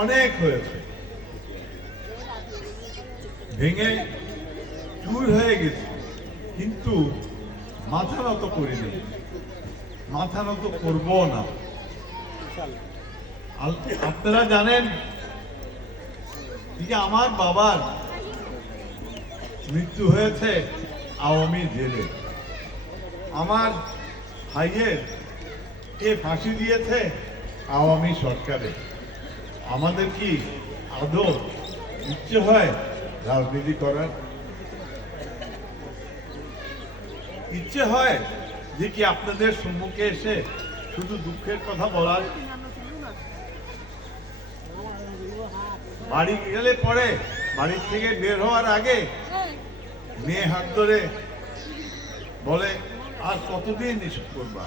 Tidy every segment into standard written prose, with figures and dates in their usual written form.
অনেক হয়েছে, ভেঙে চুর হয়ে গেছে, কিন্তু মাথা নত করিনি, মাথা নত করবো না। আপনারা জানেন যে আমার বাবার মৃত্যু হয়েছে আওয়ামী জেলে, আমার ভাইয়ের কে ফাঁসি দিয়েছে আওয়ামী সরকারে। আমাদের কি আদৌ ইচ্ছে হয় রাজনীতি করার? ইচ্ছে হয় যে কি আপনাদের সম্মুখে এসে শুধু দুঃখের কথা বলার? বাড়ি গেলে পরে, বাড়ির থেকে বের হওয়ার আগে মেয়ে হাত ধরে বলে, আর কতদিন এসব করবা,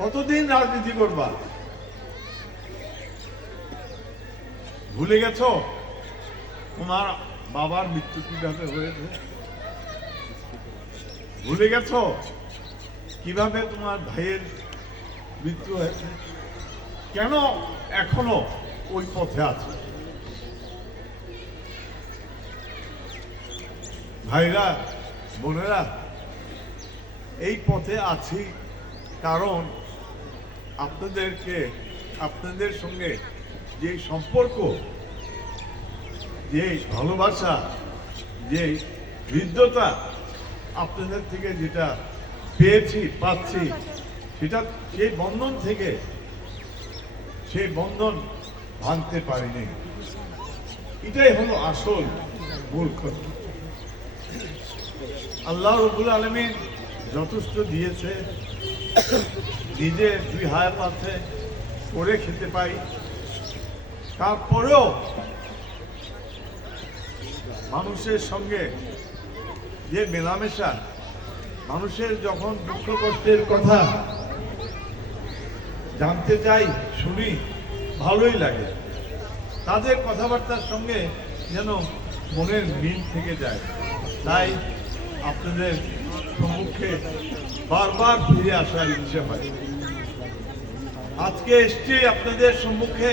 কতদিন রাজনীতি করবা? ভুলে গেছো তোমার বাবার মৃত্যু কিভাবে হয়েছে? ভুলে গেছো কিভাবে তোমার ভাইয়ের মৃত্যু হয়েছে? কেন এখনো ওই পথে আছে? ভাইরা, বোনেরা, এই পথে আছি কারণ আপনাদের সঙ্গে যে সম্পর্ক, যে ভালোবাসা, যে হৃদ্যতা আপনাদের থেকে যেটা পাচ্ছি, সেটা সেই বন্ধন থেকে, সেই বন্ধন ভাঙতে পারিনি। এটাই হলো আসল মূল কথা। আল্লাহ রাব্বুল আলামিন যথেষ্ট দিয়েছে, নিজে দুই হাত আছে করে খেতে পাই, তারপরেও মানুষের সঙ্গে যে মেলামেশা, মানুষের যখন দুঃখ কষ্টের কথা জানতে চাই, শুনি, ভালোই লাগে। তাদের কথাবার্তার সঙ্গে যেন মনের মিল থেকে যায়। তাই আপনাদের সম্মুখে বারবার ফিরে আসার ইচ্ছে হয়। আজকে এসছি আপনাদের সম্মুখে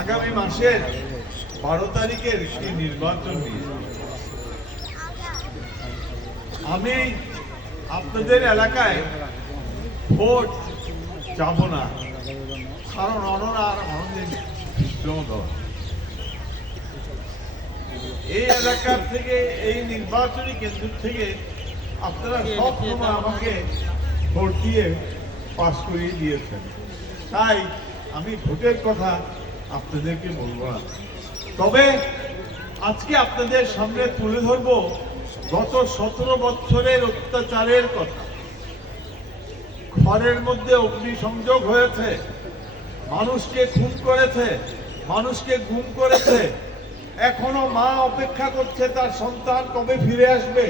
আগামী মাসের 12 তারিখের একটি নির্বাচন নিয়ে। আমি আপনাদের এলাকায় ভোট যাব না, কারণ অনদের দল এই এলাকার থেকে, এই নির্বাচনী কেন্দ্র থেকে আপনারা সব সময় আমাকে ভোট দিয়ে পাস করিয়ে দিয়েছেন। তাই আমি ভোটের কথা আপনাদেরকে বলবো না, তবে আজকে আপনাদের সামনে তুলে ধরব গত 17 বছরের অত্যাচারের কথা। ঘরের মধ্যে অগ্নিসংযোগ হয়েছে, মানুষকে খুন করেছে, মানুষকে গুম করেছে। এখনো মা অপেক্ষা করছে তার সন্তান কবে ফিরে আসবে,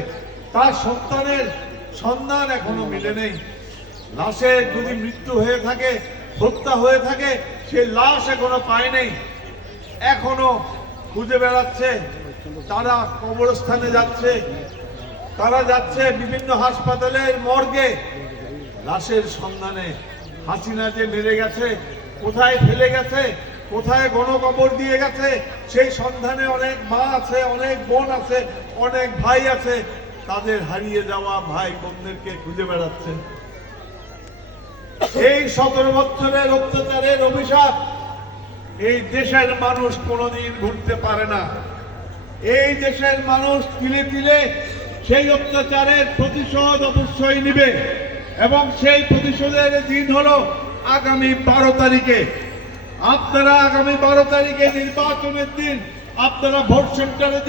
তার সন্তানের সন্ধান এখনো মিলে নেই। লাশের যদি মৃত্যু হয়ে থাকে, হত্যা হয়ে থাকে, সে লাশ এখনো পায় নেই, এখনো খুঁজে বেড়াচ্ছে। তারা কবরস্থানে যাচ্ছে, তারা যাচ্ছে বিভিন্ন হাসপাতালের মর্গে লাশের সন্ধানে। হাসিনা যে মেরে গেছে, কোথায় ফেলে গেছে, কোথায় গণকবর দিয়ে গেছে, সেই সন্ধানে অনেক মা আছে, অনেক বোন আছে, অনেক ভাই আছে। তাদের হারিয়ে যাওয়া ভাই বোনদেরকে খুঁজে বেড়াচ্ছে। এই 17 বছরের অত্যাচারের অভিশাপ এই দেশের মানুষ কোনোদিন ভুলতে পারে না। এই দেশের মানুষ তিলে তিলে সেই অত্যাচারের প্রতিশোধ অবশ্যই নিবে, এবং সেই প্রতিশোধের দিন হলো আগামী 12 তারিখে। আপনারা আগামী 12 তারিখে নির্বাচনের দিন আপনারা ভোট সেন্টারে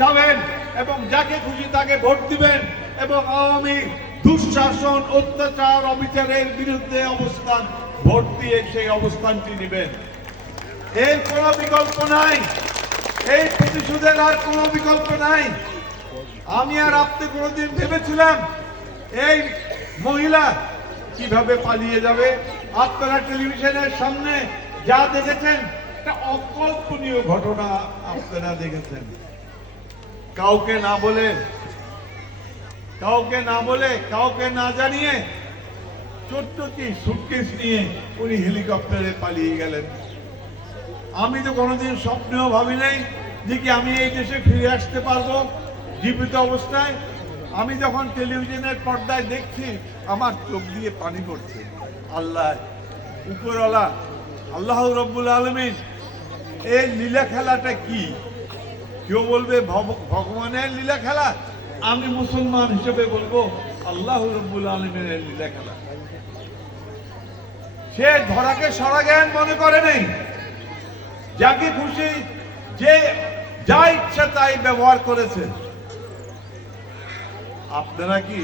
যাবেন এবং যাকে খুশি তাকে ভোট দিবেন, এবং আওয়ামী দুঃশাসন, অত্যাচার, অবিচারের বিরুদ্ধে অবস্থান ভোট দিয়ে সেই অবস্থানটি নেবেন। এর কোনো বিকল্প নাই, এই প্রতিশোধের আর কোনো বিকল্প নাই। আমি আর আপনি কোনোদিন ভেবেছিলাম এই মহিলা কিভাবে পালিয়ে যাবে? আপনারা টেলিভিশনের সামনে যা দেখেছেন, একটা অকল্পনীয় ঘটনা আপনারা দেখেছেন। কাউকে না বলে, কাউকে না জানিয়ে 14টি সুটকেস নিয়ে উনি হেলিকপ্টারে পালিয়ে গেলেন। আমি তো কোনোদিন স্বপ্নেও ভাবি নাই যে কি আমি এই দেশে ফিরে আসতে পারবো জীবিত অবস্থায়। আমি যখন টেলিভিশনের পর্দায় দেখছি আমার চোখ দিয়ে পানি পড়ছে। আল্লাহ উপরওয়ালা আল্লাহ রব্বুল আলামিন এই লীলা খেলাটা কি? কেউ বলবে ভগবানের লীলা খেলা, আমি মুসলমান হিসেবে বলবো আল্লাহ রব্বুল আলামিনের লীলা খেলা। সে ধরাকে সরা জ্ঞান মনে করে নেই, যাকে খুশি যে যা ইচ্ছা তাই ব্যবহার করেছে। আপনারা কি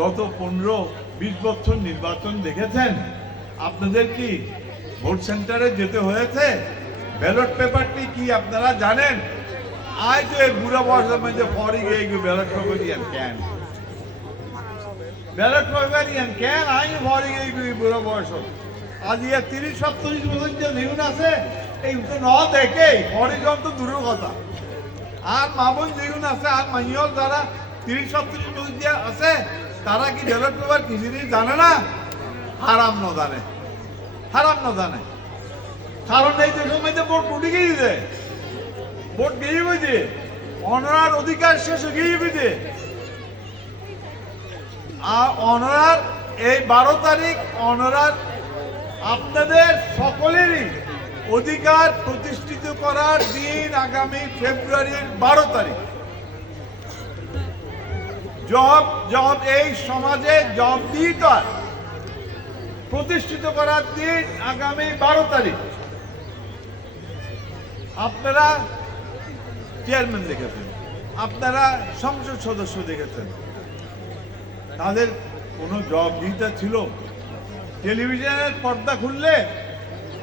গত 15-20 বছর নির্বাচন দেখেছেন? আপনাদের কি ভোট সেন্টারে যেতে হয়েছে? ব্যালট পেপারটি কি আপনারা জানেন? আজ তো এই বুড়া বয়সের মধ্যে ফরি গিয়ে ব্যালট পেপার দিয়েন কেন? ব্যালট পেপার দিয়েন কেন? আমি ফরি গিয়ে বুড়া বয়স আজ 30-40 বছর যে নিউন আছে এই তো ন দেখে ফরিজন তো দূরের কথা। আর মামুন যেগুন আছে আর মাইয়ল যারা 30-40 বছর যে আছে তারা কি ব্যালট পেপার কি জিনিস জানে না? হারাম ন জানে, হারাম ন জানে। কারণ এই দেশের মধ্যে ভোট উঠে গিয়েছে, ভোট গিয়ে গেছে, অনার অধিকার শেষ হয়ে গিয়েছে। আর অনার এই 12 তারিখ অনার আপনাদের সকলেরই অধিকার প্রতিষ্ঠিত করার দিন আগামী ফেব্রুয়ারির 12 তারিখ। জব এই সমাজে জবাবদিহিতা প্রতিষ্ঠিত করার দিন আগামী 12 তারিখ। আপনারা চেয়ারম্যান দেখেছেন, আপনারা সংসদ সদস্য দেখেছেন, তাদের কোনো জবাবদিহিতা ছিল? টেলিভিশনের পর্দা খুললে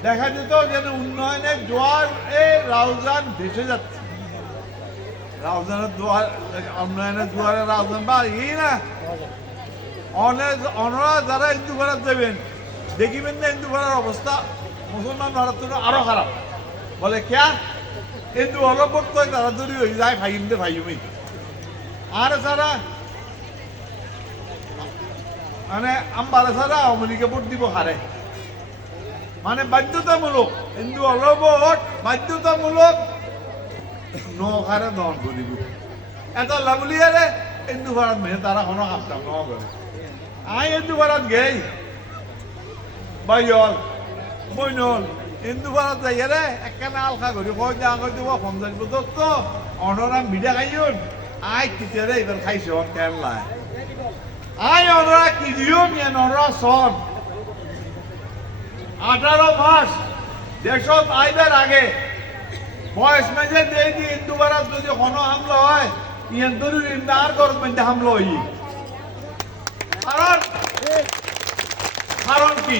দেখা যেত যেন উন্নয়নের জোয়ার রাউজান ভেসে যাচ্ছে। রাউজানের জোয়ার, উন্নয়নের জোয়ারে রাউজান বা এই না অনরা যারা হিন্দু ভারত দেবেন দেখিবেন না হিন্দু ভারতের অবস্থা মুসলমান ভারত আরো খারাপ। বলে ক্যা হিন্দু অলপট করে তাড়াতাড়ি হয়ে যায় ভাইমদে ভাইমি। আর যারা মানে আম্বারে ছাড়া আওয়ামী লীগে ভোট দিব হারে, মানে বাধ্যতামূলক হিন্দু অলভোট বাধ্যতামূলক নখারে দন করিব। এত লাভলিয়ারে হিন্দু ভারত মেয়ে তারা কোনো কামটা ন করে। আই হিন্দু ভারত গেই বাইল বইনল হিন্দু ভারত যাইয়ারে একখানা আলখা করি কই যে আগে দিব 50 বছর তো অনরাম ভিডা খাইন আই কিতেরে এবার খাইছে অন কেরলায়। আই অনরা কি দিও নিয়ে অনরা সন 18 মাস দেশত আইবার আগে বয়স মেজে দেই দি হিন্দু ভারত যদি কোনো হামলা হয় ইন্দুর ইন্দার গভর্নমেন্টে হামলা হই। কারণ কি?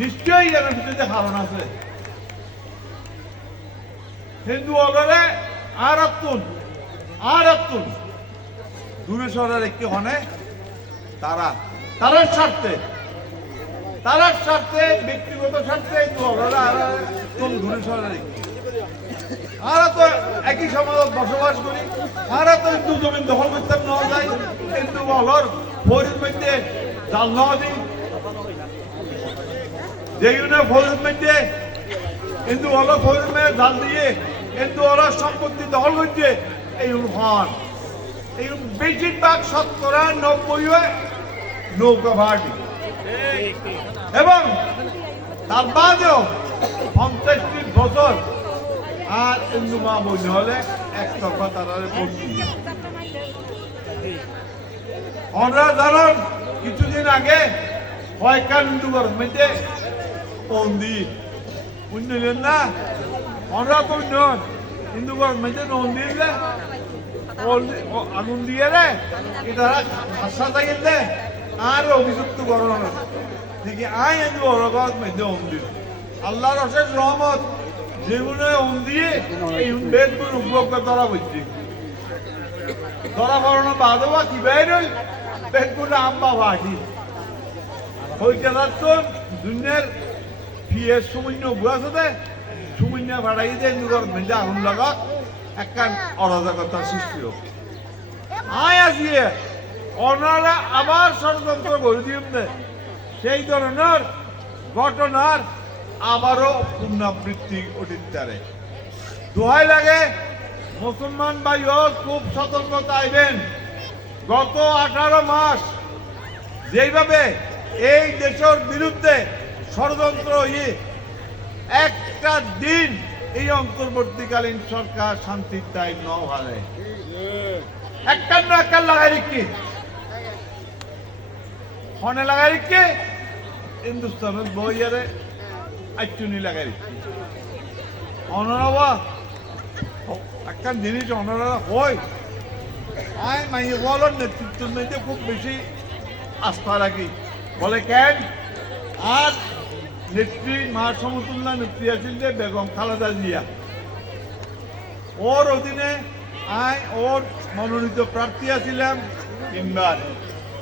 নিশ্চয়ই এর ভিতরে কারণ আছে। হিন্দু অলরে আর আত্মন দূরে সরার একটি হনে তারার স্বার্থে ব্যক্তিগত স্বার্থে হিন্দু অলরে আর দূরে সরার একটি। আমরা তো একই সমাজত বসবাস করি, আমরা তো হিন্দু জমিন দখল করতে নেওয়া যায়, হিন্দু অলর ফৌরির মধ্যে জাল নেওয়া দিই, যে ফৌরির মধ্যে হিন্দু অলর ফৌরির মধ্যে জাল দিয়ে হিন্দু অলর সম্পত্তি দখল করছে। এই হন এই বেশিরভাগ 90% নৌকা ভাড়ি এবং তার বাদেও 50 বছর আর হিন্দু মা বইলে হলে একতরফা তারা আমরা জানান কিছুদিন আগে কয়েকটা হিন্দু গভর্নমেন্টে বন্দি উন্নয়ন না আমরা তো উন্নয়ন হিন্দু গভর্নমেন্টে দিলে আগুন দিয়ে রে তারা আশা থাকিলে আর অভিযুক্ত গরম দেখি আই হিন্দু গভর্নমেন্টে দিল আল্লাহর অশেষ রহমত যেগুলো দিয়ে এই বেদগুলো উপভোগ ধরা হচ্ছে ধরা পড়ানো বাদে বা কি বাইরই বেদগুলো আম্বা ভাটি হইতে যাচ্ছে দুনিয়ার ফিয়ের শূন্য বুঝাতে শূন্য ভাড়াই দিয়ে গভর্নমেন্টে আগুন লাগা একটা অরাজকতার সৃষ্টি হোক। আয় আসিয়ে অনারা আবার ষড়যন্ত্র করে দিয়ে সেই ধরনের ঘটনার আবারও পুনরাবৃত্তি অতীতারে দোহাই লাগে মুসলমান ভাইও খুব সতর্কতা আইবেন। গত 18 মাস যেইভাবে এই দেশের বিরুদ্ধে ষড়যন্ত্র একটা দিন এই অন্তর্বর্তীকালীন সরকার শান্তির টাইম ন হারে একটা লাগাই রেখে ফোনে লাগাই রেখে হিন্দুস্তানের বইয়ারে আইচুনি লাগাই রেখে অনরাবা একটা জিনিস অনরা হয় আই মাই বলার নেতৃত্বের মধ্যে খুব বেশি আস্থা রাখি বলে কেন আর নেত্রী মা সমতুল্লাহ নেত্রী আছেন যে বেগম খালেদা জিয়া ওর অধীনে আই ওর মনোনীত প্রার্থী আছিলাম 3 বার।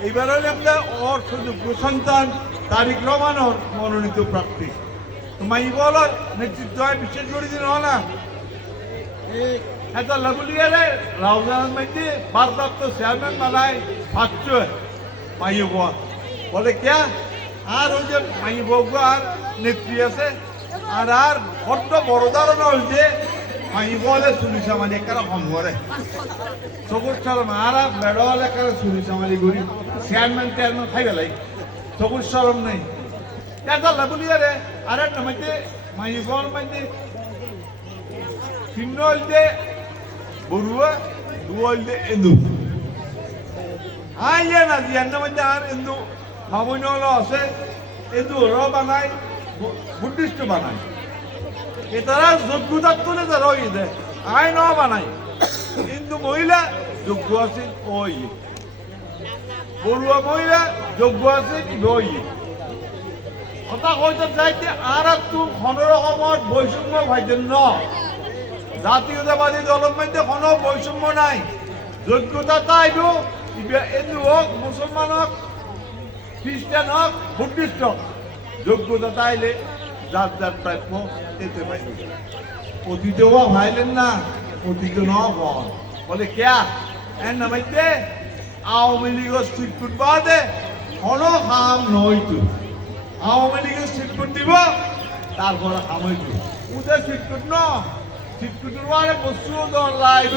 এইবার হলে আমরা ওর সুযোগ্য সন্তান তারিক রহমানের মনোনীত প্রার্থী মাই বলার নেতৃত্ব হয় বিশেষ করে দিন না এটা লাগুলিয়ারে রাউজানের মধ্যে ভারপ্রাপ্ত চেয়ারম্যান বানায় পাচ্ছ মাই বলে কে আর ওই যে মাই আর নেত্রী আছে আর বড্ড বড় ধারণা হয়েছে মাই বলে চুরি চামারি একটা কম করে চকুর সরম আর বেড়াল একটা চুরি চামারি করি চেয়ারম্যান টেয়ারম্যান খাই পেলাই চকুর সরম নেই এটা লাগুলিয়ারে আর একটা মধ্যে মাই বল মধ্যে চিহ্ন হইতে বড়ুয়া দু হইতে এন্দু আইয়া না জিয়ার মধ্যে আর এন্দু মামুন আছে এন্দু ওরাও বানায় বুদ্ধিস্ট বানায় এ তারা যোগ্যতার তুলে তারা ওই দেয় আইন বানায় কিন্তু মহিলা যোগ্য আছে ওই বড়ুয়া মহিলা যোগ্য আছে ওই কথা কইতে চাইতে আর তুম কোন রকমের বৈষম্য ভাইছেন ন জাতীয়তাবাদী দলের মধ্যে কোনো বৈষম্য নাই যোগ্যতা তাইব এন্দু হোক মুসলমান হোক খ্রিস্টান হোক বুদ্ধিস্ট হোক যোগ্যতা তাইলে যার যার প্রাপ্য এতে পাইব অতীতেও ভাইলেন না অতীত ন বলে কেয়া এর নামাইতে আওয়ামী লীগের স্ট্রিটফুড বাদে কোনো কাম নইতো আওয়ামী লীগের স্ট্রিটফুড দিব তারপরে খামইত ওদের স্ট্রিটফুড ন স্ট্রিটফুডের মানে বস্তু লাইব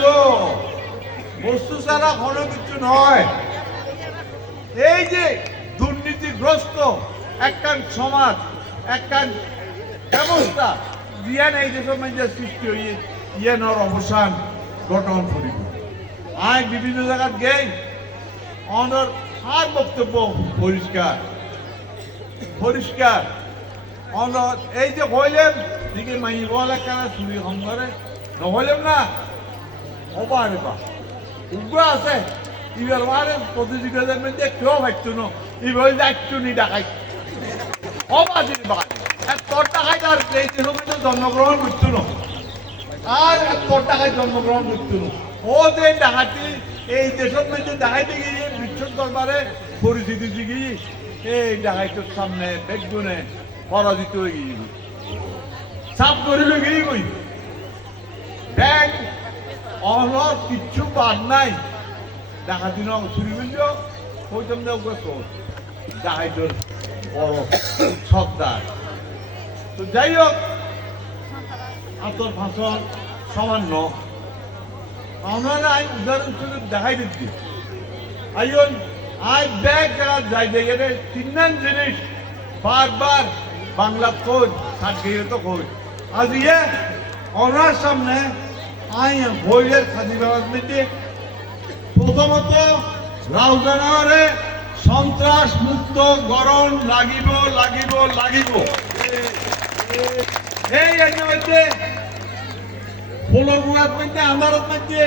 বস্তু ছাড়া কোনো কিছু নয়। এই যে দুর্নীতিগ্রস্ত একখান সমাজ একখান ব্যবস্থা ইয়ান এই দেশের মধ্যে সৃষ্টি হয়ে ইয়ানোর অবসান গঠন করিব আই বিভিন্ন জায়গায় গেই অনর আর বক্তব্য পরিষ্কার পরিষ্কার অনর এই যে হইলেন দিকে মাই বল একটা চুরি কম করে নহইলেন না ওবারে বা উগ্র আছে ইবার বারে প্রতিযোগিতার মধ্যে কেউ ভাবতো না ইবার যাচ্ছ নি ডাকাই অবাজির বাড়ি তোর টাকায় আর এই দেশের মধ্যে জন্মগ্রহণ করতো না আর তোর টাকায় জন্মগ্রহণ করতো না ও যে ডাকাতি এই দেশের মধ্যে ডাকাইতে গিয়ে বিশ্ব দরবারে পরিচিতি দিকে এই ডাকাইটোর সামনে বেগুনে পরাজিত হয়ে গিয়ে চাপ করিল গিয়ে কই ব্যাগ অনর কিচ্ছু বাদ নাই ডাকাতি ন চুরি করল হইতাম দেও চোর ডাকাইটোর বড় সর্দার তো যাই হোক আতর ভাষণ সামান্য আমরা আই উদাহরণস্বরূপ দেখাই দিচ্ছি আইন আই ব্যাগ যাই জায়গায় 3 জিনিস বারবার বাংলা খোঁজ থাক গিয়ে তো খোঁজ আজ ইয়ে ওনার সামনে আই বইয়ের খাদিবাদ মধ্যে প্রথমত রাউজানগরে সন্ত্রাস মুক্ত গরণ লাগিব লাগিব লাগিব এই মধ্যে ফলগুড়ার মধ্যে আন্ধারত মধ্যে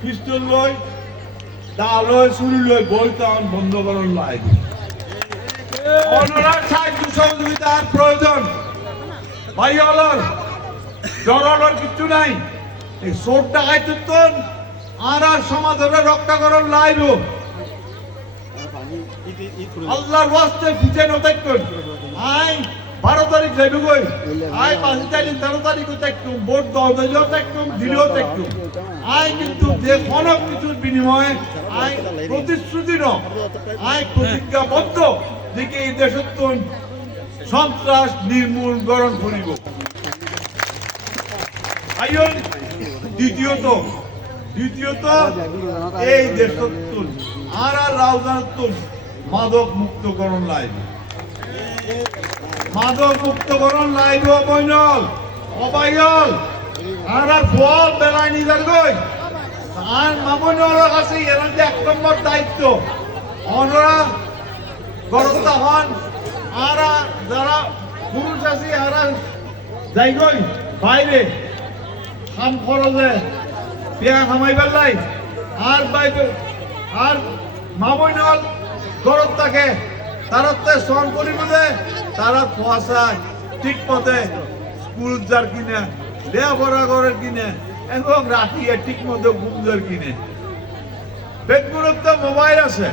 পিস্তল লই দা লই চুরি লই বই তখন বন্ধ করণ লাগে অনরার সাহায্য সহযোগিতার প্রয়োজন ভাই অলর জড়ানোর কিছু নাই এই চোর ডাকাই তুন আর সমাজে রক্ষা করণ লাইব আল্লাহর ওয়াস্তে পিছে নতাইকুন আই 12 তারিখ যাইব কই আই 5 তারিখ 13 তারিখ দেখতুম ভোট দল দেখতুম দিলেও দেখতুম আই কিন্তু যে কোনো কিছুর বিনিময়ে আই প্রতিশ্রুতি ন আই প্রতিজ্ঞাবদ্ধ যে এই দেশত্বন সন্ত্রাস নির্মূলকরণ করিব। আইন দ্বিতীয়ত এই দেশত্তুন আর রাউজানতুন মাদক মুক্তকরণ লাইব। মাদক মুক্তকরণ লাইব বৈনল অবায়ল আর ফল বেলায় নিজার গই আর মামুনের কাছে এর এক নম্বর দায়িত্ব অনরা গরস্তা হন আর যারা পুরুষ আছে আর যাই গই বাইরে কাম খরচে পেয়া খামাই পেলাই আর বাইবে আর মামুনল গরত থাকে তারাতে শ্রম করি বলে তারা পয়সা ঠিক মতে স্কুল যার কিনে লেখাপড়া করার কিনে এবং রাতি ঠিক মতো ঘুম যার কিনে বেগুলোর তো মোবাইল আছে